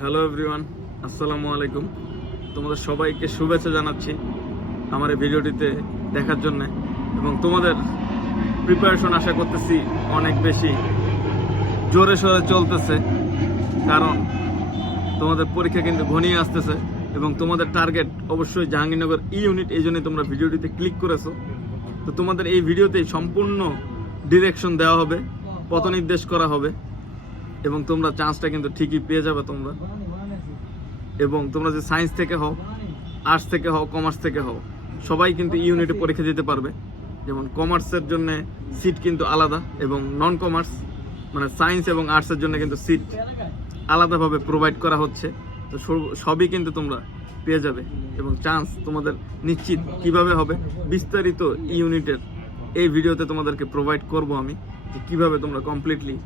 Hello everyone আসসালামু আলাইকুম তোমাদের সবাইকে শুভেচ্ছা জানাচ্ছি আমার এই ভিডিওটিতে দেখার জন্য। এবং তোমাদের প্রিপারেশন আশা করতেছি অনেক বেশি জোরে সোরে চলতেছে, কারণ তোমাদের পরীক্ষা কিন্তু ঘনিয়ে আসতেছে এবং তোমাদের টার্গেট অবশ্যই জাহাঙ্গীরনগর ই ইউনিট এই জন্যই তোমরা ভিডিওটিতে ক্লিক করেছ। তো তোমাদের এই ভিডিওতে সম্পূর্ণ ডিরেকশন দেওয়া হবে পথ নির্দেশ করা হবে। এবং তোমরা চান্সটা কিন্তু ঠিকই পেয়ে যাবে তোমরা। এবং তোমরা যে সায়েন্স থেকে হও আর্টস থেকে হও কমার্স থেকে হও, সবাই কিন্তু ইউনিটে পরীক্ষা দিতে পারবে। যেমন কমার্সের জন্য সিট কিন্তু আলাদা এবং নন কমার্স মানে সায়েন্স এবং আর্টসের জন্য কিন্তু সিট আলাদাভাবে প্রোভাইড করা হচ্ছে। তো সবই কিন্তু তোমরা পেয়ে যাবে এবং চান্স তোমাদের নিশ্চিত কীভাবে হবে। বিস্তারিত ইউনিটের এই ভিডিওতে তোমাদেরকে প্রোভাইড করব আমি যে কীভাবে তোমরা কমপ্লিটলি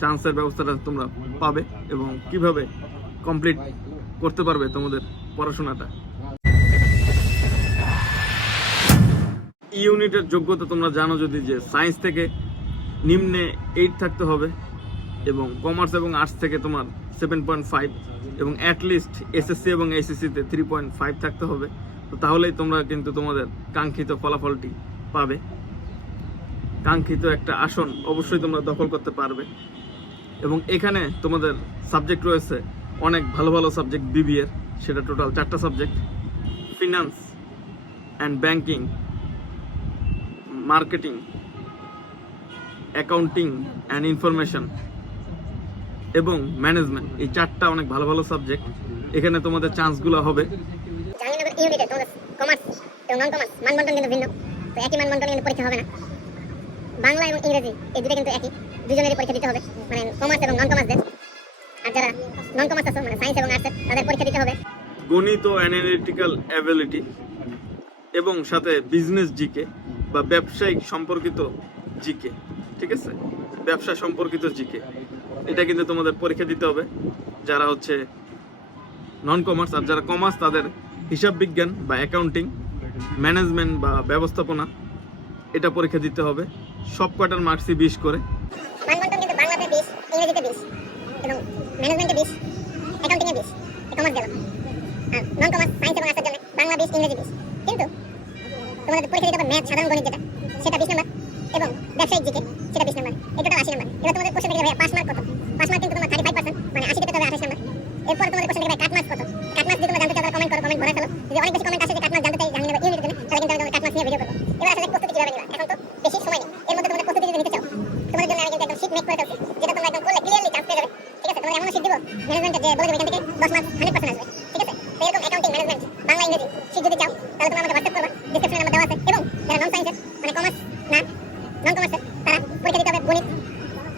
চান্সের ব্যবস্থাটা তোমরা পাবে এবং কীভাবে কমপ্লিট করতে পারবে তোমাদের পড়াশোনাটা। ইউনিটের যোগ্যতা তোমরা জানো যদি যে সায়েন্স থেকে নিম্নে এইট থাকতে হবে এবং কমার্স এবং আর্টস থেকে তোমার সেভেন পয়েন্ট ফাইভ এবং অ্যাটলিস্ট এসএসসি এবং এসএসসিতে থ্রি পয়েন্ট ফাইভ থাকতে হবে। তো তাহলেই তোমরা কিন্তু তোমাদের কাঙ্ক্ষিত ফলাফলটি পাবে। কাঙ্ক্ষিত একটা আসন অবশ্যই তোমরা দখল করতে পারবে। এবং এখানে তোমাদের সাবজেক্ট রয়েছে অনেক ভালো ভালো সাবজেক্ট বিবিএর সেটা টোটাল চারটা subject finance and banking marketing accounting and information এবং ম্যানেজমেন্ট এই চারটা অনেক ভালো ভালো সাবজেক্ট এখানে তোমাদের চান্সগুলো হবে। বাংলা এবং ইংরেজি, এই দুটো কিন্তু একই। দুজনেরই পরীক্ষা দিতে হবে মানে কমার্স এবং নন কমার্সদের আর যারা নন কমার্স আছে মানে সায়েন্স এবং আর্টসের তাদের পরীক্ষা দিতে হবে। গণিত ও অ্যানালিটিক্যাল অ্যাবিলিটি এবং সাথে বিজনেস জিকে বা ব্যবসায়িক সম্পর্কিত জিকে ঠিক আছে? ব্যবসা সম্পর্কিত জিকে এটা কিন্তু তোমাদের পরীক্ষা দিতে হবে। যারা হচ্ছে নন কমার্স আর যারা কমার্স তাদের হিসাব বিজ্ঞান বা অ্যাকাউন্টিং ম্যানেজমেন্ট বা ব্যবস্থাপনা, এটা পরীক্ষা দিতে হবে। সব কয়টার মার্কসই বিশ করে। ইংরেজিতে বিশ এবং ম্যানেজমেন্টে বিশ অ্যাকাউন্টিংয়ে বিশ কমার্স গেল। নন কমার্স সায়েন্স এবং আর্টসের জন্য বাংলা বিশ, ইংরেজি বিশ। কিন্তু তোমাদের পরীক্ষা দিতে হবে ম্যাথ সাধারণ গণিত যেটা, সেটা বিশ নাম্বার এবং ব্যবসায়িক জিকে। ইংরেজি শীট যদি চাও, তাহলে তোমরা আমাকে হোয়াটসঅ্যাপ করবা ডিসক্রিপশনে নাম্বার দেওয়া আছে। এবং যারা নন সায়েন্সের মানে কমার্স না নন কমার্সের তারা পরীক্ষা দিতে হবে গণিত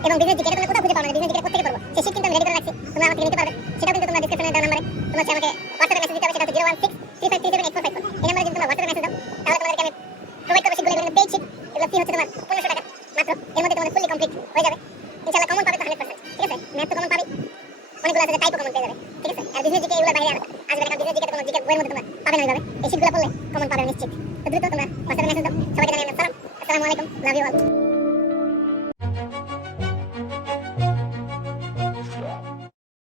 এবং বিজনেস দিকে তোমরা কোথাও খুঁজে পাবে বিজনেস দিকে কোথেকে করব সেই শীট কিন্তু আমি রেডি করে রাখছি। তোমরা আমাকে নিতে পারবে। সেটাও কিন্তু তোমরা ডিসক্রিপশনে দেওয়া নাম্বারে। তোমরা হচ্ছে আমাকে হোয়াটসঅ্যাপে মেসেজ দিতে হবে, সেটা হচ্ছে zero one six three five three seven eight four five এই নাম্বারে যদি তোমরা হোয়াটসঅ্যাপে মেসেজ দাও, তাহলে তোমাদেরকে আমি প্রোভাইড করব সেগুলো, এগুলো পেইড এগুলো ফি হচ্ছে তোমার পনেরোশো টাকা মাত্র। এর মধ্যে তোমাদের ফুললি কমপ্লিট হয়ে যাবে। ইনশাল্লাহ কমন পাবে তো হান্ড্রেড পার্সেন্ট ঠিক আছে? ম্যাথ তো কমন পাবে অনেকগুলো আছে টাইপও কমন পেয়ে যাবে। ঠিক আছে? আর বিজনেস জিকে এগুলো বাইরে আসবে না কারণ বিজনেস জিকে কোনো জিকে বইয়ের মধ্যে তোমরা পাবে না এইভাবে এই শীটগুলো পড়লে কমন পাবে নিশ্চিত তো দ্রুত তোমরা হোয়াটসঅ্যাপে মেসেজ দাও সবাইকে জানাই সালাম আসসালামু আলাইকুম লাভ ইউ অল